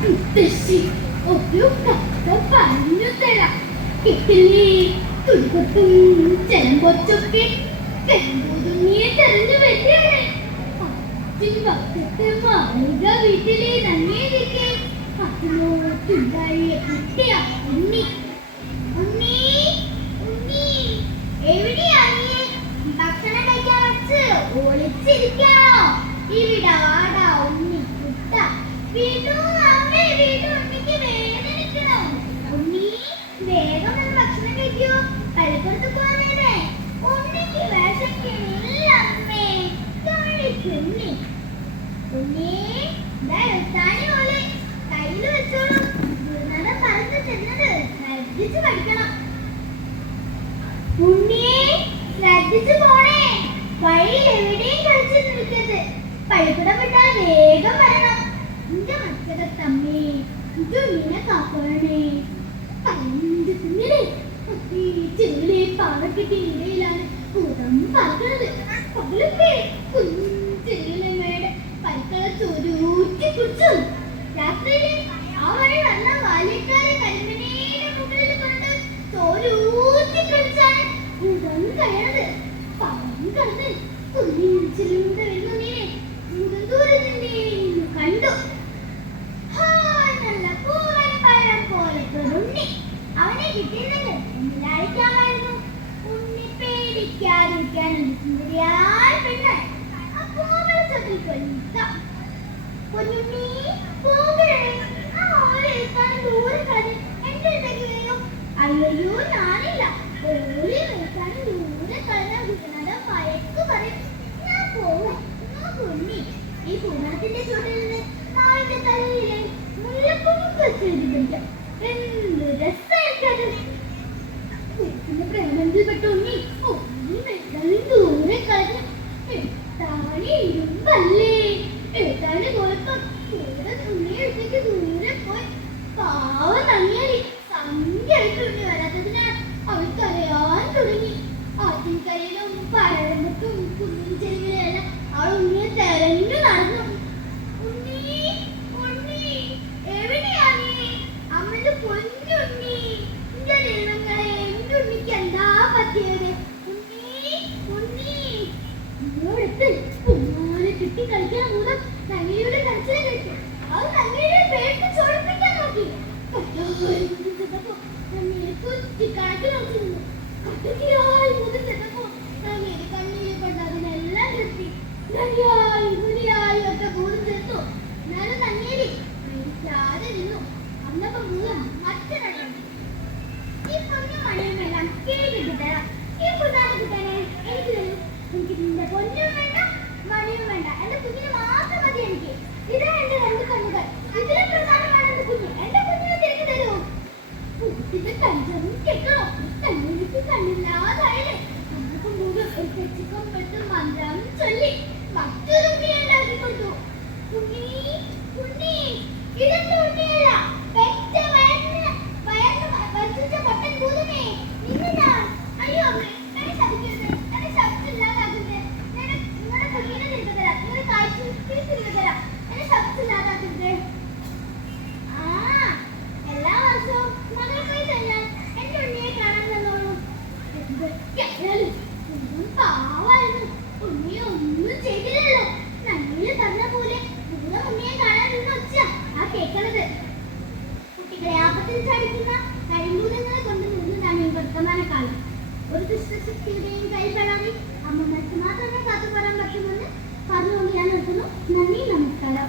മുത്തശ്ശി ഒരു കഥ പറഞ്ഞു തരാം. കിട്ടില്ലേ? തുടുക്കത്തും ചെലമ്പൊച്ചൊക്കെ കെമ്പൂതുങ്ങിയെ തെരഞ്ഞു വരികയാണ്. അച്ഛൻ പക്കത്ത് മാളിക വീട്ടിലെ നങ്ങിയിരിക്കെ അതിനോട്ടുണ്ടായ കുട്ടിയ ഉണ്ണി. ഉണ്ണി ഉണ്ണി. എവിടെയാ നീ ഭക്ഷണം കഴിക്കാൻ വെച്ച് ഒളിച്ചിരിക്കാണോ? ഇവിടെ വാടാ ഉണ്ണി കുട്ട. വീട്ടു വഴിയിൽ എവിടെയും കളിച്ചു നിൽക്കരുത്. പള്ളിക്കൂടം വിട്ടാൽ വേഗം വരണം. എന്റെ മച്ചകത്തമ്മേ ഇത് ഇങ്ങനെ കാക്കണേ പണ്ട് കുഞ്ഞിലെ ചെറിയ പാവക്കെട്ടി ഇടയിലാണ് കൂടം പറക്കണത് പകലൊക്കെ കുഞ്ഞിലമ്മയുടെ പൈക്കള ചൊരൂറ്റി കുടിച്ചു രാത്രിയിൽ ആ വഴി വന്ന ബാല്യക്കാരെ കരിമനയുടെ മുകളിൽ കൊണ്ട് ചോരൂറ്റി കളിച്ചാണ് കൂടം പാവം പൊന്നുണ്ണി, പോകണേ. ആ എടുക്കാനും ദൂരെ കളഞ്ഞ് എന്റെ അടുത്തേക്ക് വേഗം. അയ്യയ്യോ, ഞാനില്ല. വെച്ചിരിക്കുന്നുണ്ട്. എന്ത് രസായിരിക്കും അത്. കുട്ടിന്റെ പ്രേമത്തിൽപ്പെട്ട കിട്ടി കളിക്കാൻ അന്നപ്പം മൂലം മറ്റൊരടിയുണ്ട് ഈ പൊന്നും മണിയും എല്ലാം കേട്ടിട്ട് തരാം ഈ പ്രധാന കുട്ടനെ എനിക്ക് തരൂ എനിക്ക് നിന്റെ പൊന്നും വേണ്ട മണിയും വേണ്ട എന്റെ കുഞ്ഞിന് മാത്രം മതി എനിക്ക് ഇതാ എന്റെ രണ്ട് കണ്ണുകൾ ഇതിലും പ്രധാനമാണ് എന്റെ കുഞ്ഞ് എന്റെ കുഞ്ഞിനെ തിരികെ തരൂ കുട്ടിന്റെ കഞ്ചവും കെട്ടണോ കണ്ണിലേക്ക് കണ്ണില്ലാതായാലേ നമുക്ക് മുഴുവൻ മന്ത്രം ചൊല്ലി ഒരു ദുഷ്ടശക്തിയുടെയും കയ്യിൽ പെടാതെ അമ്മമാർക്ക് മാത്രമേ കാത്തുപെടാൻ പറ്റുമെന്ന് പറഞ്ഞുകൊണ്ട് ഞാൻ നിർത്തുന്നു. നന്ദി നമസ്കാരം.